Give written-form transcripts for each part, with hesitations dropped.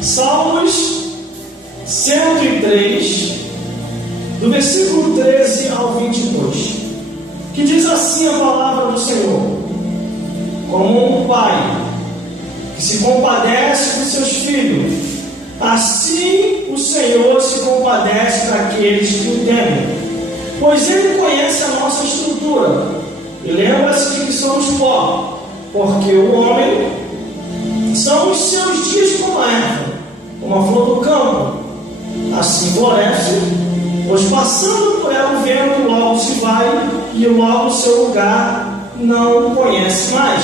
Salmos 103, do versículo 13 ao 22, que diz assim a palavra do Senhor: como um pai que se compadece dos seus filhos, assim o Senhor se compadece daqueles que o temem, pois Ele conhece a nossa estrutura e lembra-se de que somos pó, porque o homem são os seus dias como a erva, como a flor do campo, assim floresce, pois passando por ela o vento logo se vai e logo o seu lugar não o conhece mais.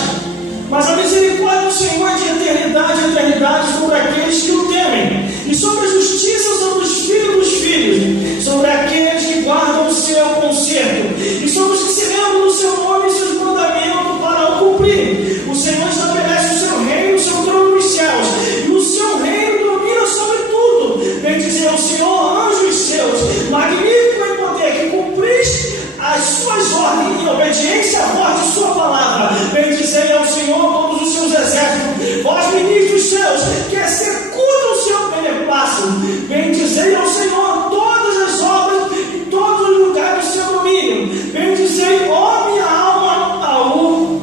Mas a misericórdia do Senhor é de eternidade a eternidade sobre aqueles que o temem, e sobre a justiça sobre os filhos dos filhos, sobre aqueles que guardam o seu conserto, e sobre os que se lembram do seu nome e seus mandamentos para o cumprir. O Senhor estabelece o seu reino, o seu trono nos céus, e o seu reino domina sobre tudo. Bendizer o Senhor, anjos seus, magnífico em poder, que cumpriste as suas ordens em obediência à voz de sua palavra. Bendizei ao Senhor todos os seus exércitos, vós ministros seus, que executam o seu beneplácito. Bendizei ao Senhor todas as obras e todos os lugares do seu domínio. Bendizei, ó minha alma, ao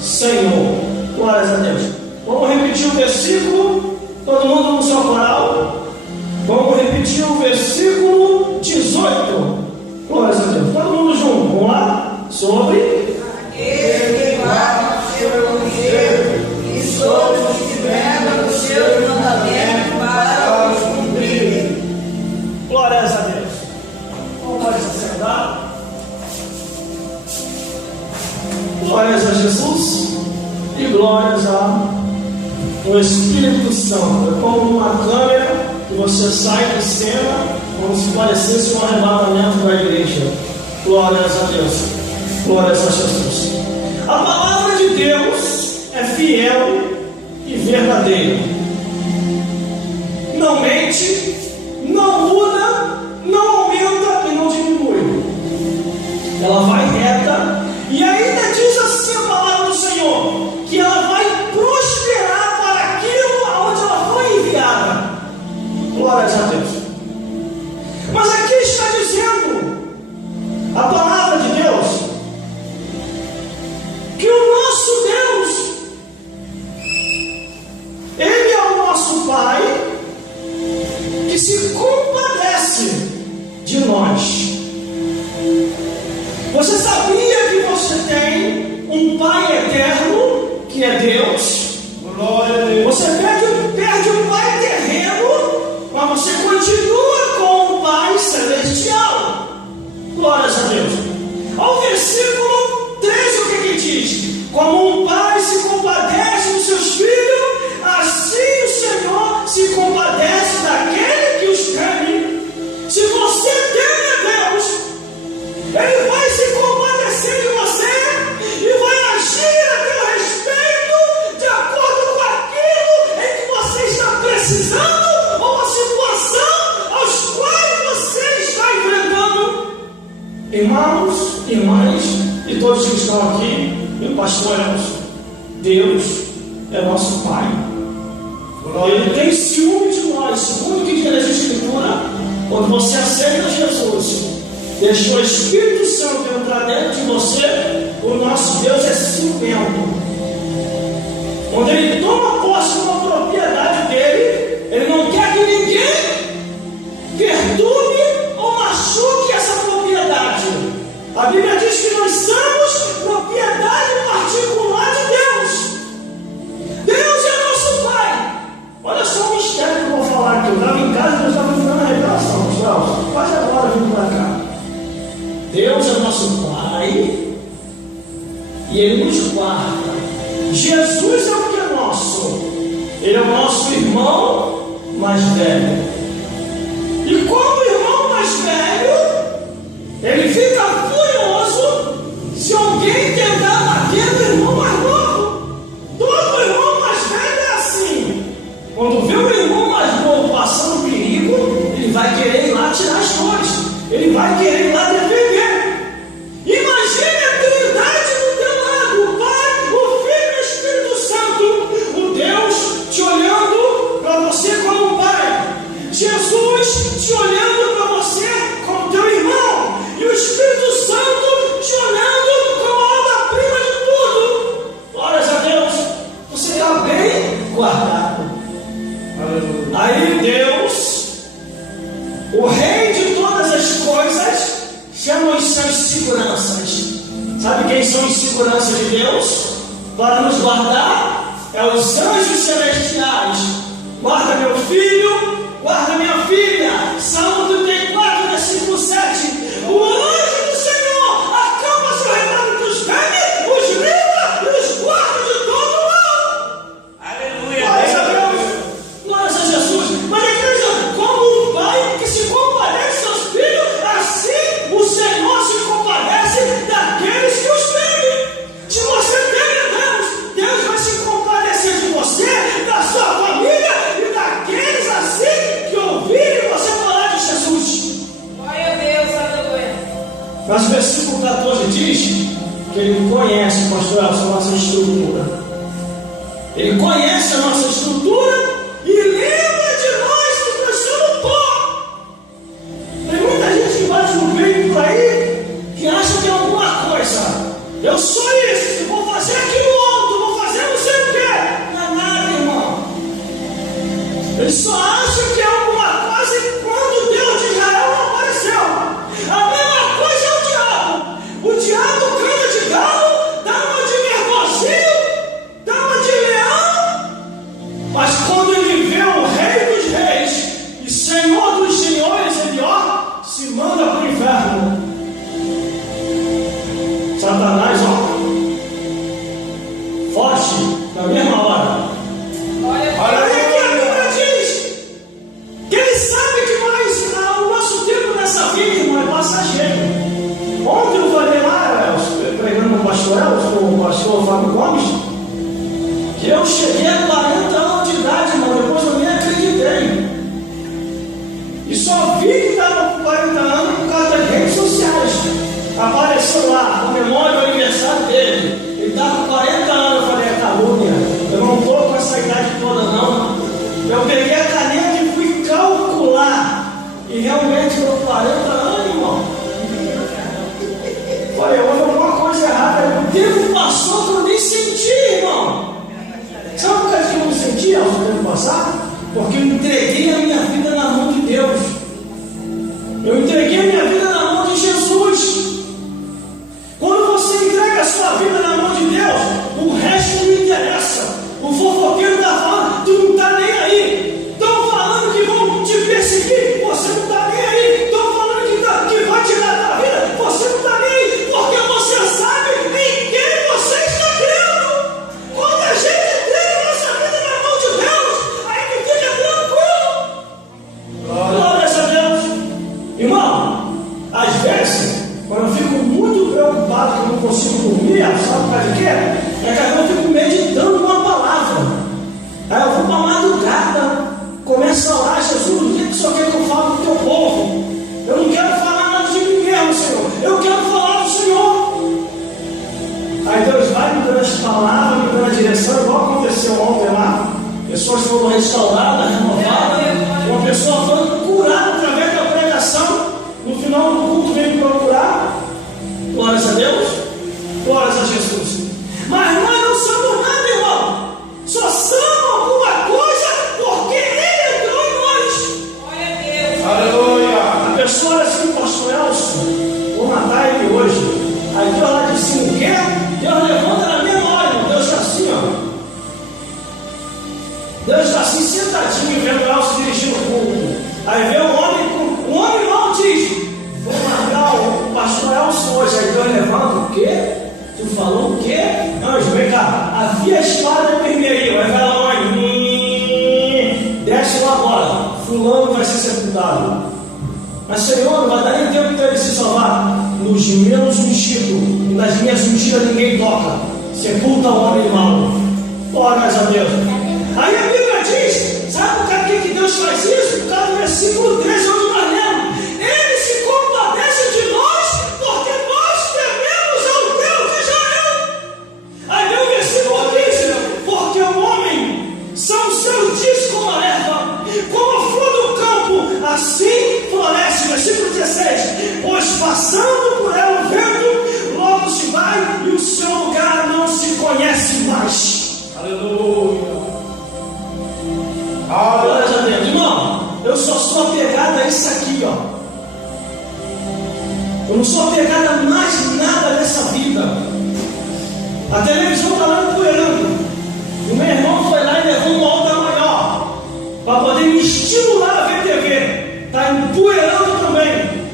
Senhor. Glórias a Deus. Vamos repetir o versículo, todo mundo no seu coral. Vamos repetir o versículo 18. Glórias a Deus. Todo mundo junto. Vamos lá? Sobre aquele que guarda o seu conselho e sobre os que velam os seus mandamentos para os cumprirem. glórias a Deus. Vamos se sentar. Glórias a Jesus e glórias ao Espírito Santo. É como uma câmera que você sai de cena como se parecesse um arrebatamento da igreja. Glórias a Deus. Glórias a Jesus. A palavra de Deus é fiel e verdadeira. Não mente, não muda, não aumenta e não diminui. Ela vai reta e ainda diz assim a palavra do Senhor, que ela vai prosperar para aquilo aonde ela foi enviada. Glórias a Deus. Mas aqui está dizendo a palavra de Deus que o nosso Deus, Ele é o nosso Pai que se compadece de nós. Você sabia que você tem um Pai eterno, que é Deus? Glória a Deus. Você perde um Pai terreno, mas você continua com o Pai celestial. Glórias a Deus. Ao versículo 13, o que diz? Como um pai se compadece dos seus filhos, assim o Senhor se compadece daquele que os teme. Se você teme a Deus, Ele vai se compadecer de você e vai agir a teu respeito de acordo com aquilo em que você está precisando ou a situação aos quais você está enfrentando. Irmãos, irmãs e todos que estão aqui, e pastor Elson, Deus é nosso Pai. Ele tem ciúme de nós, segundo o que diz a Escritura. Quando você aceita Jesus, deixa o Espírito Santo entrar dentro de você, o nosso Deus é ciumento. Quando Ele toma posse de uma propriedade dele, Ele não quer que ninguém perturbe ou machuque essa propriedade. A Bíblia diz que nós somos propriedade particular de Deus. Deus é nosso Pai. Olha só o mistério que eu vou falar aqui. Eu estava em casa e eu estava me dando a revelação, pessoal. Quase agora vindo para cá. Deus é nosso Pai e Ele nos guarda. Jesus é o que é nosso. Ele é o nosso irmão mais velho. E como irmão mais velho, Ele fica furioso se alguém tentar bater no irmão mais novo. Todo irmão mais velho é assim. Quando vê o irmão mais novo passando perigo, ele vai querer ir lá tirar as dores. Ele vai querer ir lá defender. Imagine a Trindade do teu lado, o Pai, o Filho e o Espírito Santo. O Deus te olhando para você com te olhando para você como teu irmão, e o Espírito Santo te olhando como a obra-prima de tudo. Glórias a Deus. Você está bem guardado. Aí Deus, o Rei de todas as coisas, chama os seus seguranças. Sabe quem são os seguranças de Deus? Para nos guardar, é os anjos celestiais. Guarda meu filho, guarda minha filha. Salmo 34, versículo 7. O anjo do Senhor acalma seu rebanho dos vermes, os livra e os guarda de todo mal. Aleluia. Glória a Deus. Glória a Jesus. Mas igreja, como um pai que se compadece seus filhos, assim o Senhor se compadece daqueles que os temem. Se você teme a Deus, Deus vai se compadecer de você, da sua família e daqueles assim que ouvirem você falar de Jesus. Glória a Deus, aleluia. Mas o versículo 14 diz que Ele conhece, pastor Elson, a nossa estrutura. Ele conhece a nossa estrutura e lembra de nós que nós somos pó. Tem muita gente que bate no peito por aí que acha que é alguma coisa. Eu sou isso, eu vou fazer aquilo outro, vou fazer não sei o quê. Não é nada, irmão. Ele só acha que é alguma coisa e quando Deus de Israel não apareceu. A mesma coisa é o diabo. O diabo canta de galo, dá uma de nervosinho, dá uma de leão. Mas quando ele vê o Rei dos Reis e Senhor dos Senhores, ele ó, se manda para o inferno. Satanás, ó, forte na mesma hora. Olha aí que a Bíblia diz que Ele sabe que o nosso tempo nessa vida, irmão, é passageiro. Ontem eu falei lá, pregando com o pastor Elson, com o pastor Fábio Gomes, que eu cheguei a 40 anos de idade, irmão, depois eu nem acreditei. E só vi que estava com 40 anos por causa das redes sociais. Apareceu lá, comemora o aniversário dele. Ele estava com 40 anos. Eu falei, é calúnia. Eu não estou com essa idade toda, não. Eu peguei a caneta e fui calcular. E realmente deu 40 anos, irmão. Falei, houve alguma coisa errada. O tempo passou que eu nem senti, irmão. Sabe por que eu não senti ao tempo passar? Porque eu entreguei a minha vida na mão de Deus. Eu entreguei a minha vida na mão de Jesus. Quando você entrega a sua vida na mão de Deus, o resto não interessa. O fofoqueiro está falando, tu não está nem aí. Estão falando que vão te perseguir, você não está nem aí. Estão falando que vai tirar a tua vida, você não está nem aí. Porque você sabe em quem você está crendo. Quando a gente entrega a nossa vida na mão de Deus, aí que fica tranquilo. Glórias a Deus. Irmão, às vezes, quando eu fico muito preocupado que eu não consigo dormir, sabe por causa de quê? É que eu fico meditando uma palavra. Aí eu vou para a madrugada, começo a orar, Jesus, o que o Senhor quer que eu fale do teu povo? Eu não quero falar nada de mim mesmo, Senhor. Eu quero falar do Senhor. Aí Deus vai me dando as palavras, me dando a direção, igual aconteceu ontem lá. Pessoas foram restauradas, renovadas. Uma pessoa foi curada através da pregação. No final do culto veio me procurar. Glórias a Deus. Glórias a Jesus. Mas nós não somos nada, irmão. Só somos alguma coisa porque Ele entrou em nós. Glória a Deus. Aleluia. A pessoa era assim, pastor Elson, vou matar ele hoje. Aí Deus lá disse, o quê? Deus levanta na mesma hora, irmão. Deus está assim, ó. Deus está assim, sentadinho, vendo o Elson dirigindo o culto. Aí vê o homem mal diz, vou matar o pastor Elson hoje. Aí Deus levanta, o quê? Tu falou o quê? Anjo, vem cá, havia a espada vermelha. Aí vai lá, mãe, desce lá agora. Fulano vai ser sepultado. Mas Senhor, não vai dar nem tempo para ele se salvar. Nos meus ungidos e nas minhas ungidas ninguém toca. Sepulta o homem mau. Glórias a Deus. Aí a Bíblia diz, sabe por que Deus faz isso? Por causa do versículo 13, onde nós lemos. Ele se compadece de nós, porque nós tememos ao Deus de Israel. Aí vem o versículo 15, porque o homem são os seus dias como a erva, como a flor do campo, assim Glória a Deus. Irmão, eu só sou apegado a isso aqui, ó. Eu não sou apegado a mais nada nessa vida. A televisão está lá empoeirando. O meu irmão foi lá e levou uma onda maior para poder me estimular a ver TV. Está empoeirando também.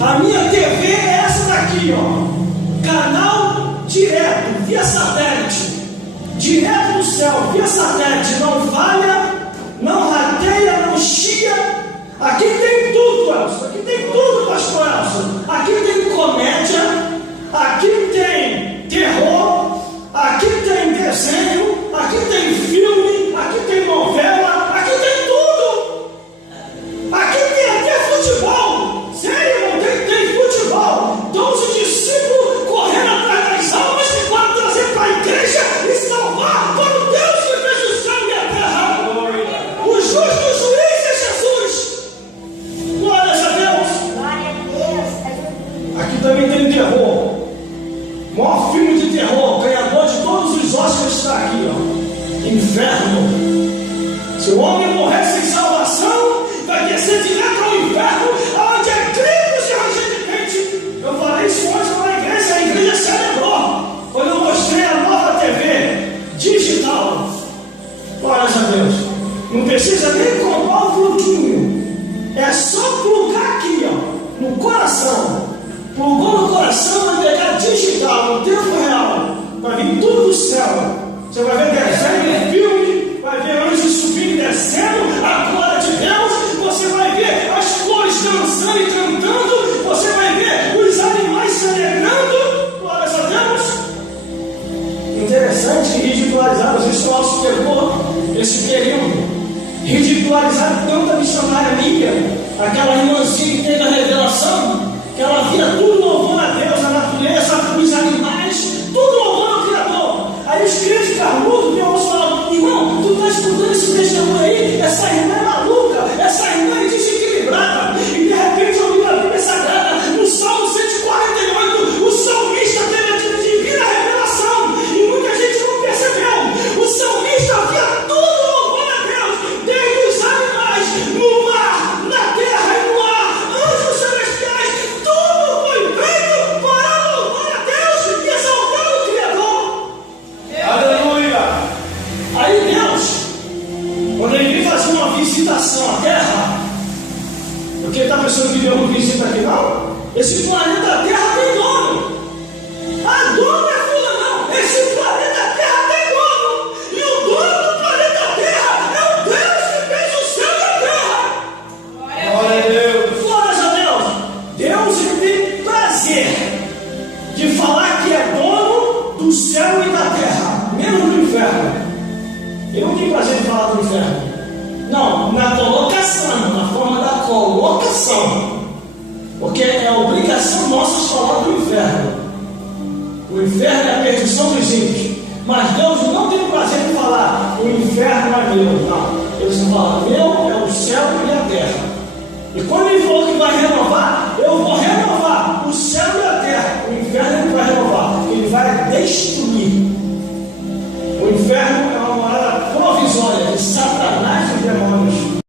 A minha TV é essa daqui, ó. Canal direto, via satélite. Direto do céu, via satélite. Não falha, não rateia, não chia. Aqui tem tudo, Elcio. Aqui tem tudo, pastor Elcio. Aqui tem comédia. Aqui tem terror. Aqui tem desenho. Aqui tem filme. Aqui tem novela. Aqui tem tudo. Aqui tem até futebol. Sério, irmão, tem futebol. 12 discípulos correndo atrás das almas para trazer para a igreja e salvar para o Deus que fez o céu e a terra. O justo juiz é Jesus. Glórias a Deus. Aqui também tem terror. O maior filme de terror, ganhador de todos os Oscars, está aqui, ó. Inferno. Se o homem morrer sem salvação, vai descer direto ao inferno, onde é gritos e ranger de dente. Eu falei isso ontem na igreja, a igreja celebrou quando eu mostrei a nova TV digital. Glórias a Deus. Não precisa nem comprar o pluguinho. É só plugar aqui, ó, no coração. Plugou no coração, vai pegar digital, no tempo real. Vai vir tudo do céu. Você vai ver desenho, filme, vai ver anjos subindo e descendo, a glória de Deus. Você vai ver as flores dançando e cantando. Você vai ver os animais celebrando. Glórias a Deus. Interessante que ridicularizaram, isso nosso pegou esse período. Ridicularizaram tanta missionária amiga, aquela irmãzinha que teve a revelação, que ela via tudo louvando a Deus, a natureza, os animais, tudo louvando o Criador. Aí os crentes carnudos, que eu falavam, irmão, tu está escutando esse testemunho aí? Essa irmã é maluca, essa irmã é desequilibrada. E de repente eu li na Bíblia Sagrada, no Salmo 148, o salmista teve a divina revelação, e muita gente não percebeu. O salmista via tudo louvando a Deus, desde os animais, no mar, na terra e no ar, anjos celestiais, tudo foi feito para louvar a Deus e exaltar o Criador. Aleluia! Aí Deus, quando ele vem fazer uma visitação à terra, porque ele está pensando que Deus não visita aqui não? Esse planeta Terra tem dono. A dono é fulano, não. Esse planeta Terra tem dono. E o dono do planeta Terra é o Deus que fez o céu e a terra. Glória a Deus. Glórias a Deus. Deus tem prazer de falar que é dono do céu e da terra, menos do inferno. Ele não tem prazer de falar do inferno. Não, na colocação, na forma da colocação. Porque é a obrigação nossa de falar do inferno. O inferno é a perdição dos ímpios. Mas Deus não tem prazer em falar, o inferno é meu. Não.